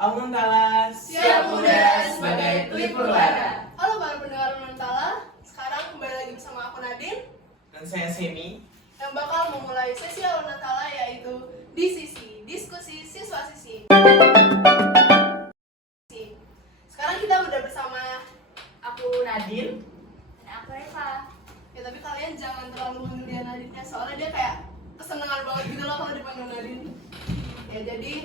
Aumentala Siap muda sebagai Twi Purwara. Halo para pendengar Aumentala, sekarang kembali lagi bersama aku Nadine dan saya Semi. yang bakal memulai sesi Aumentala yaitu DCC, diskusi siswa sisi. Sekarang kita udah bersama Aku Nadine. Dan aku Reva. ya, tapi kalian jangan terlalu manggil dia Nadine-nya, soalnya dia kayak kesenangan banget gitu loh kalau dipanggil Nadine. Ya jadi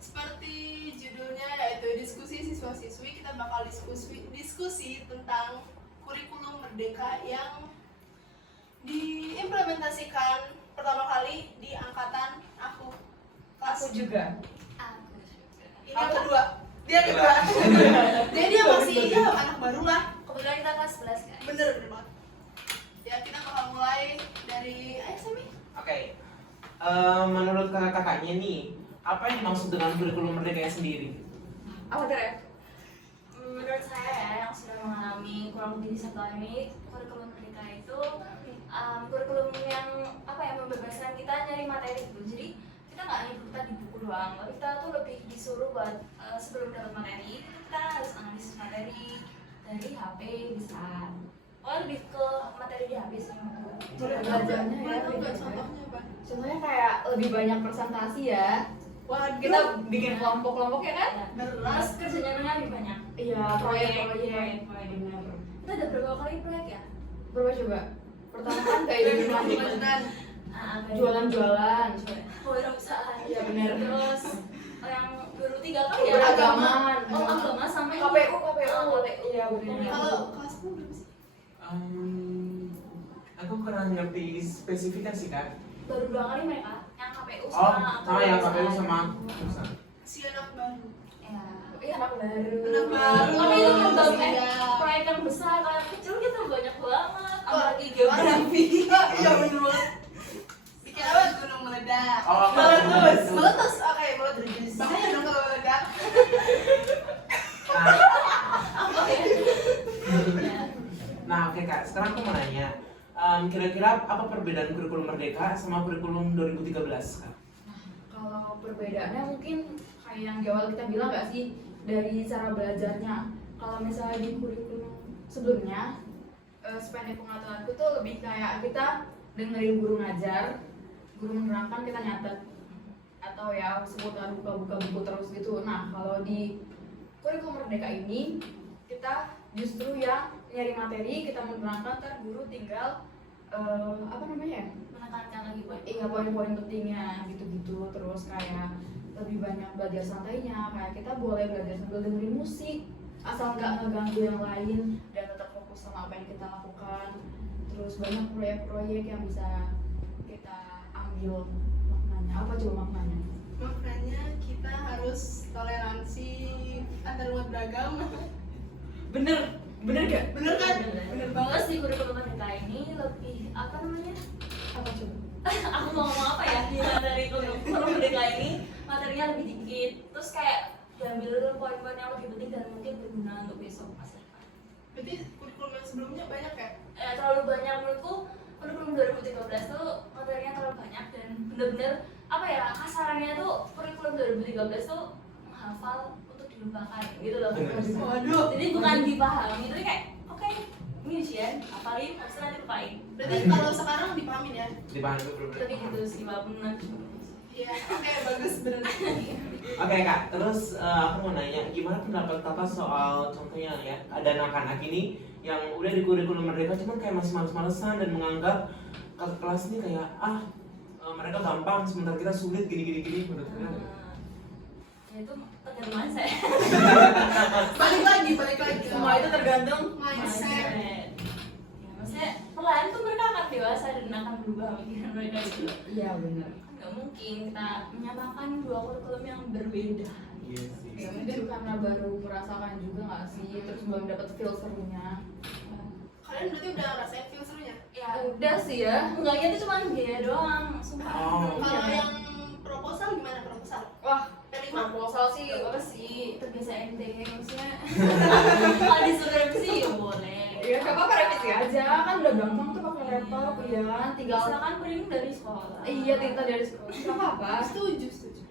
seperti judulnya yaitu diskusi siswa-siswi, kita bakal diskusi tentang kurikulum merdeka yang diimplementasikan pertama kali di angkatan aku. Aku juga. Ini yang kedua. Dia kedua. Jadi dia masih ya anak baru lah. Kebetulan kita kelas 11 kan? Bener banget. Ya kita bakal mulai dari ayo Semi. Oke. Menurut kakak-kakaknya nih, apa yang dimaksud dengan kurikulum merdeka sendiri? Apa Ref? Menurut saya ya, yang sudah mengalami kurang lebih 1 tahun ini, kurikulum merdeka itu kurikulum yang membebaskan kita nyari materi gitu. Jadi kita nggak hanya kita di buku doang, tapi kita tuh lebih disuruh buat sebelum dapat materi kita harus analisis materi dari HP bisa. Lebih ke materi di HP sih. Boleh Belajarnya boleh ya, tahu nggak beda-beda. contohnya apa? Contohnya kayak lebih banyak presentasi ya. Waduh. Kita bikin kelompok-kelompok ya kan? Berat. Terus kerjanya lebih banyak. Iya, proyek. Benar. Kita ada berapa kali proyek ya? Berapa coba? Pertama kan kayak Dari gimana? pembangunan. Jualan-jualan. Kewirausahaan. Iya benar. Terus yang baru 3 kali ya? Agama. Agama sama ini. KPU. Iya benar. Kalau kelasmu berapa sih? Aku kurang ngerti spesifiknya sih kak. Baru 2 kali mereka. Yang KPU Oh, sama sama yang KPU sama. Si anak baru. Ya, iya anak baru. Anak baru. Tapi itu program Iya. proyek yang besar, kalau kecil kita banyak banget. Wah, Apalagi geografi. Iya bener banget. Bikin apa? Gunung meledak. Oh, Meletus. Meletus. Oke, meletus. Bahaya dong kalau meledak. Nah, oke kak. Sekarang aku mau nanya, kira-kira apa perbedaan kurikulum merdeka sama kurikulum 2013 kak? Kalau perbedaannya mungkin kayak yang di awal kita bilang nggak sih, dari cara belajarnya. Kalau misalnya di kurikulum sebelumnya, sependek pengetahuanku tuh lebih kayak kita dengerin guru ngajar, guru menerangkan, kita nyatet atau ya seputar buka-buka buku terus gitu. Nah kalau di kurikulum merdeka ini kita justru yang nyari materi, kita menerangkan, ntar guru tinggal menekankan lagi poin-poin pentingnya gitu-gitu. Terus kayak lebih banyak belajar santainya, kayak kita boleh belajar sambil dengerin musik asal nggak ngeganggu yang lain dan tetap fokus sama apa yang kita lakukan. Terus banyak proyek-proyek yang bisa kita ambil maknanya. Apa coba maknanya? Makanya kita harus toleransi antar umat beragama. Bener gak? Bener kan? Bener banget sih. Kurikulum merdeka ini lebih apa coba? Aku mau ngomong apa ya? Di materi kurikulum merdeka ini materinya lebih dikit, terus kayak diambil poin-poin yang lebih penting dan mungkin berguna untuk besok masa depan. Berarti kurikulum yang sebelumnya banyak ya? Terlalu banyak menurutku. Kurikulum 2013 tuh materinya terlalu banyak dan bener-bener kasarannya tuh kurikulum 2013 tuh menghafal untuk dilupakan gitu loh. Waduh. Jadi bukan dipahami, tapi kayak oke, ini ujian, hafalin, habis itu nanti lupain. Berarti kalau sekarang dipahamin ya? Dipahami belum? Tapi gitu sih, walaupun nanti. Iya. Oke, bagus bener. Oke kak, terus aku mau nanya, gimana pendapat kakak soal contohnya ya, ada anak-anak ini yang udah di kurikulum merdeka cuman kayak masih males-malesan dan menganggap kakak kelas ini kayak mereka gampang sementara kita sulit gini menurut kalian? Ya itu tergantung mindset. Balik lagi. Semua itu tergantung Mindset. Ya, maksudnya pelan tuh mereka akan dewasa dan akan berubah pikiran mereka gitu. Iya benar. Nggak mungkin kita menyamakan 2 kurikulum yang berbeda. Iya sih. Ya mungkin karena baru merasakan juga nggak sih, terus belum dapat feel serunya. Kalian berarti udah ngerasain feel serunya? Ya udah sih ya, enggaknya tuh cuma gaya doang, sumpah. Oh. Kalau yang proposal gimana proposal? Wah, P5? proposal sih apa sih, terbiasa ente maksudnya. Kalau disuruh revisi ya boleh. Ya gak apa-apa revisi aja, kan udah gampang tuh pakai laptop ya, tinggal Silakan print dari sekolah. iya tinggal dari sekolah. Gak apa-apa. Setuju.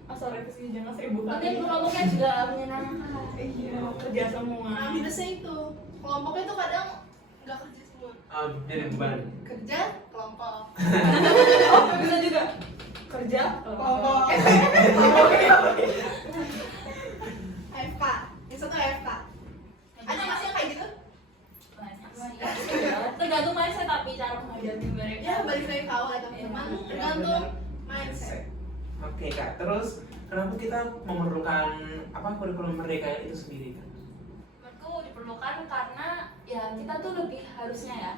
Asal revisi jangan 1000 Nanti kali. kelompoknya juga menyenangkan. Iya, kerja semua. Nah, minusnya itu kelompoknya tuh kadang nggak kerja semua. Jadi beban. Kerja kelompok. Oh, bisa juga kerja Kelompok. kelompok. AFK. Yang satu AFK. Ada nggak sih yang kayak gitu? Banyak sih. Tergantung mindset tapi cara menghadapi mereka. Ya balik lagi ke awal ya teman-teman. Tergantung mindset. Oke kak, terus kenapa kita memerlukan apa kurikulum merdeka itu sendiri kak? Menurutku diperlukan karena ya kita tuh lebih harusnya ya.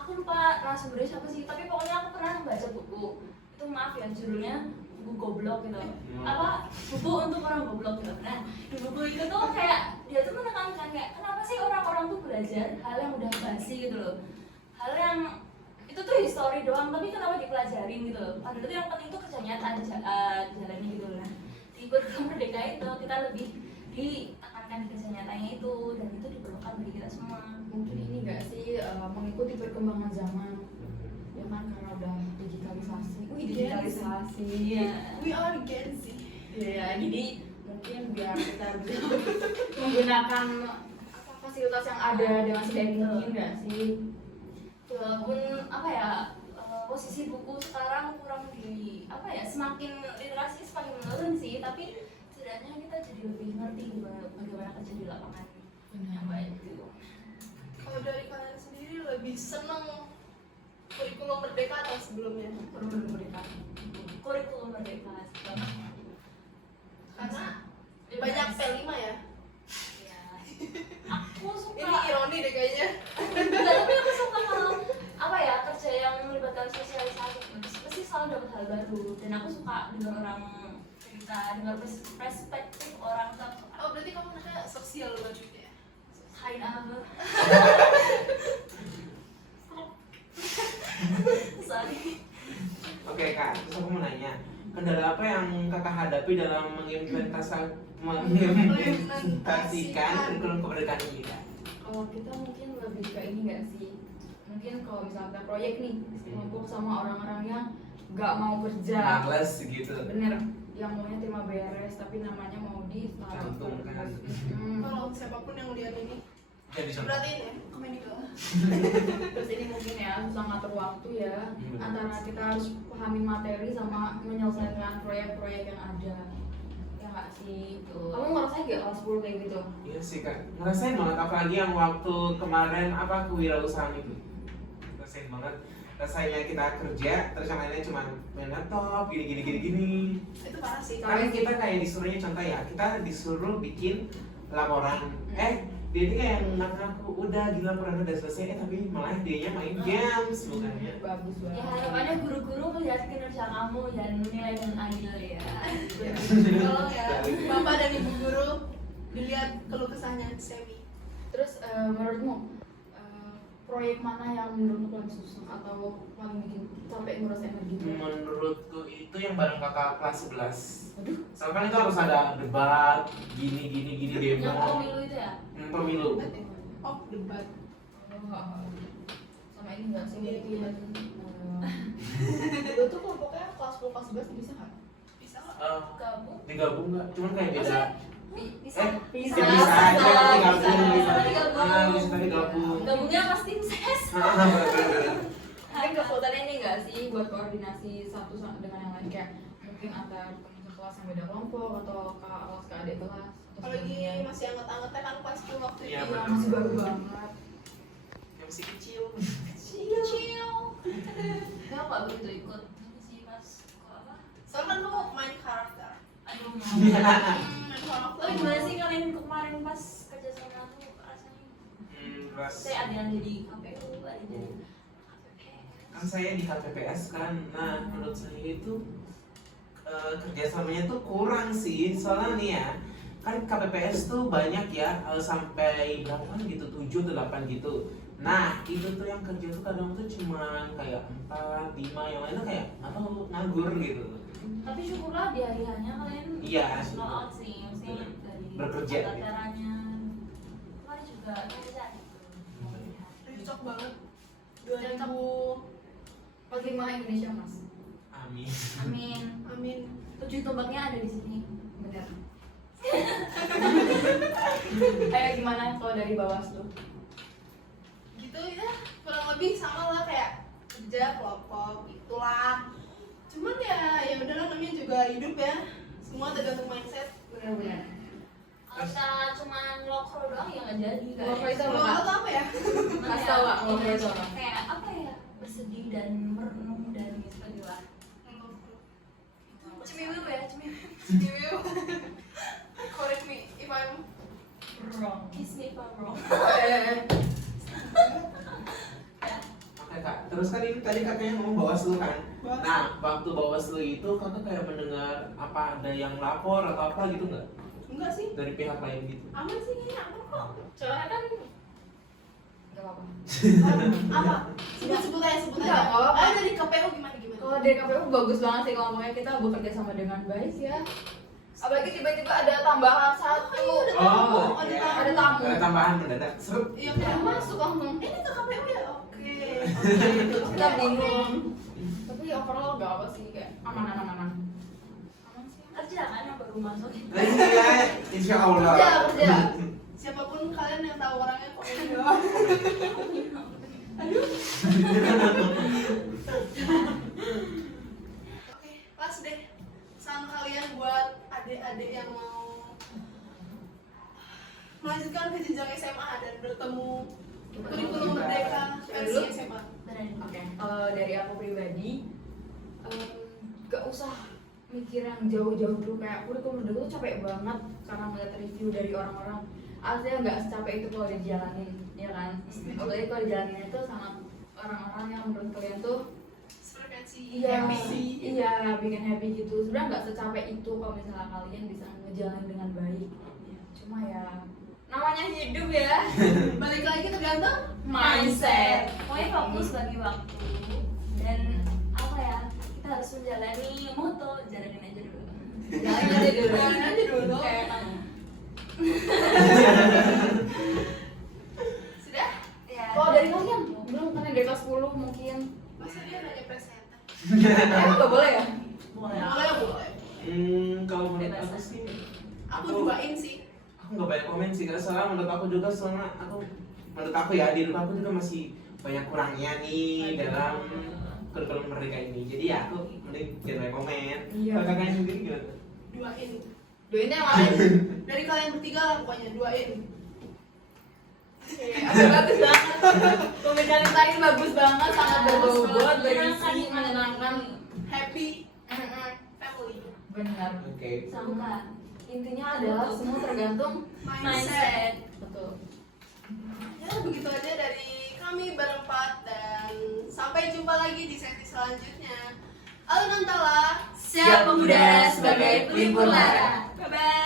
Aku lupa narasumbernya siapa sih, tapi pokoknya aku pernah baca buku itu, maaf ya judulnya buku goblok gitu. Apa buku untuk orang goblok gitu. Nah di buku itu tuh kayak dia tuh menekankan kayak kenapa sih orang-orang tuh belajar hal yang udah basi gitu loh, hal yang itu tuh history doang tapi kenapa dipelajarin gitu loh. Padahal itu yang penting tuh kerja nyata jalannya gitu loh. Nah di kurikulum merdeka itu kita lebih ditekankan di kerja nyatanya itu, dan itu diperlukan bagi kita semua. Mungkin ini enggak sih mengikuti perkembangan zaman. Ya kan karena udah digitalisasi. Wih, digitalisasi. Iya. We are Gen Z. Iya, jadi mungkin biar kita bisa menggunakan apa fasilitas yang ada dengan sebaik mungkin nggak sih? Walaupun apa ya, posisi buku sekarang kurang di apa ya, semakin literasi semakin menurun sih, tapi setidaknya kita jadi lebih ngerti bagaimana kerja di lapangan yang baik gitu. Kalau dari kalian sendiri lebih seneng kurikulum merdeka atau sebelumnya? Kurikulum merdeka. Kurikulum merdeka banget. Karena banyak P5 ya. Ya. Aku suka. Ini ironi deh kayaknya. Enggak, tapi aku suka kalau apa ya, kerja yang melibatkan sosialisasi. Pasti selalu dapat hal baru, dan aku suka dengar orang cerita, dengar perspektif orang tuh. Oh berarti kamu anaknya sosial banget ya? Hai apa? Sorry. Oke kak, terus aku mau nanya, kendala apa yang kakak hadapi dalam mengimplementasikan kurikulum kemerdekaan ini kak? Kalau kita mungkin lebih ke ini nggak sih? Mungkin kalau misalnya proyek nih, kelompok sama orang-orang yang nggak mau kerja. Males gitu. Bener, yang maunya terima beres tapi namanya mau ditaruh Cantumkan. Kalau siapapun yang lihat ini, Jadi contoh. berarti ini ya, komen di bawah. Terus ini mungkin ya susah ngatur waktu ya, Hmm. antara kita harus pahami materi sama menyelesaikan proyek-proyek yang ada. Ya nggak sih? Kamu ngerasain gak kelas 10 kayak gitu? Iya sih kak, ngerasain banget apalagi yang waktu kemarin apa kewirausahaan itu. Ngerasain banget, rasanya kita kerja terus yang lainnya cuma main laptop gini. Itu parah sih. Kan kita kayak disuruhnya contoh ya, kita disuruh bikin laporan. Dia ini kayak ngaku udah gila laporan udah selesai, tapi malah dianya main games bukannya. Bagus banget. Ya harapannya guru-guru melihat kinerja kamu dan menilai dengan adil ya. Kalau ya bapak dan ibu guru dilihat keluh kesahnya Semi. Terus menurutmu proyek mana yang menurutmu paling susah atau paling bikin capek nguras energi? Menurutku itu yang bareng kakak kelas 11. Aduh. Soalnya kan itu harus ada debat, gini Yang demo. pemilu itu ya. Pemilu. Debat ya? Oh debat. Oh, sama ini nggak sih mungkin Itu tuh kelompoknya kelas 10 kelas 11 bisa nggak? Bisa nggak? Gabung. Digabung nggak? Cuman kayak beda. Bisa. Bisa aja digabung. bisa digabung. Bisa digabung. Gabungnya pasti ses. mungkin kesulitannya ini nggak sih buat koordinasi satu dengan yang lain, kayak mungkin antar teman kelas yang beda kelompok atau kakak kelas ke adik kelas atau Apalagi sebagainya. masih anget-angetnya kan kelas 10 waktu Iya, itu. Iya, masih baru banget. Yang masih kecil. Kecil. Ya nggak begitu ikut. Ini sih pas kok apa? Soalnya kan lu main karakter. Aduh. Main karakter. Oh gimana sih kalian kemarin pas kerja sama tuh rasanya? Terus Saya ada yang jadi KPU, ada yang jadi KPPS. kan saya di KPPS kan. Nah, menurut saya itu kerjasamanya tuh kurang sih. Soalnya nih ya, kan KPPS tuh banyak ya, sampai berapa gitu, 7 atau 8 gitu. Nah, itu tuh yang kerja tuh kadang tuh cuma kayak 4, 5, yang lainnya kayak atau nganggur gitu. Tapi syukurlah di hari-harinya kalian Iya, all out sih, maksudnya dari Bekerja. tata caranya. Kemarin juga kerja gitu. cocok banget 2045 Indonesia mas. Amin. Amin. amin. 7 tombaknya ada di sini. Bener. Ayo gimana kalau dari Bawaslu? Gitu ya, kurang lebih sama lah kayak kerja kelompok itulah. Cuman ya udahlah, namanya juga hidup ya, semua tergantung mindset. Bener-bener. Kalau kita cuma ngelokro doang ya nggak jadi guys. Ngelokro itu Kalau Kak. lo tau apa ya? Kasih tau Kak, ngelokro itu apa? Kayak apa ya? Bersedih dan merenung dan sebagainya. Cemiwiu ya, cemiwiu. Review. Correct me if I'm Wrong. Kiss me if I'm wrong. Oke kak, terus kan ini tadi katanya ngomong Bawaslu kan. Bawaslu. Nah, waktu Bawaslu itu kakak kayak mendengar apa ada yang lapor atau apa gitu nggak enggak sih, dari pihak lain gitu? aman sih kayaknya, aman kok. Soalnya kan gak apa-apa. Apa? Sebut aja. Enggak, nggak apa-apa. Ayo dari KPU gimana? Kalau dari KPU bagus banget sih kalau ngomongnya, kita bekerja sama dengan baik ya. Apalagi tiba-tiba ada tambahan satu. Oh, ada iya. tamu. Ada tamu. Ada tambahan mendadak. Seret. Iya Ya, kayak masuk langsung. ini ke KPU ya? Oke. Kita bingung. Tapi overall gak apa sih, kayak aman. Aman sih. Kerja kan yang baru masuk. Iya, insya Allah. Kerja. Siapapun kalian yang tahu orangnya komen di bawah. Oke, pas deh. Salam kalian buat adik-adik yang mau melanjutkan ke jenjang SMA dan bertemu kurikulum merdeka versi SMA. Oke, kalau dari aku pribadi, gak usah mikir yang jauh-jauh dulu, kayak kurikulum merdeka tuh capek banget karena ngeliat review dari orang-orang. Aslinya nggak secapek itu kalau dijalanin, ya kan? Apalagi kalau dijalanin itu sama orang-orang yang menurut kalian tuh Frekuensi iya, happy. iya bikin happy gitu. Sebenarnya nggak secapek itu kalau misalnya kalian bisa ngejalanin dengan baik. Cuma ya namanya hidup ya. Balik lagi tergantung Mindset. Pokoknya fokus bagi waktu dan apa ya, kita harus menjalani moto jalanin aja dulu. Jalanin aja dulu. Jalanin aja dulu. Kayak Sudah? Ya. kalau dari kalian belum kan yang dari kelas 10 mungkin. Masa dia nanya presenter? Emang nggak boleh ya? Boleh. Boleh. Kalau menurut aku sih, Aku duain sih. aku nggak banyak komen sih karena soalnya menurut aku juga menurut aku ya di rumah aku juga masih banyak kurangnya nih dalam kurikulum merdeka ini. Jadi ya aku mending jangan banyak komen. Iya. Kalau kakaknya sendiri gimana? Duain. Doainnya yang lain. Dari kalian bertiga lah pokoknya duain. Bagus banget. Komentar tadi bagus banget, sangat berbobot, berisi, Menyenangkan. menyenangkan. Happy family. Benar. Oke. Sangka. Intinya adalah semua tergantung Mindset. betul. Ya begitu aja dari kami berempat dan sampai jumpa lagi di sesi selanjutnya. Alun Antala, Siap mengudara sebagai pelipur lara. Bye bye.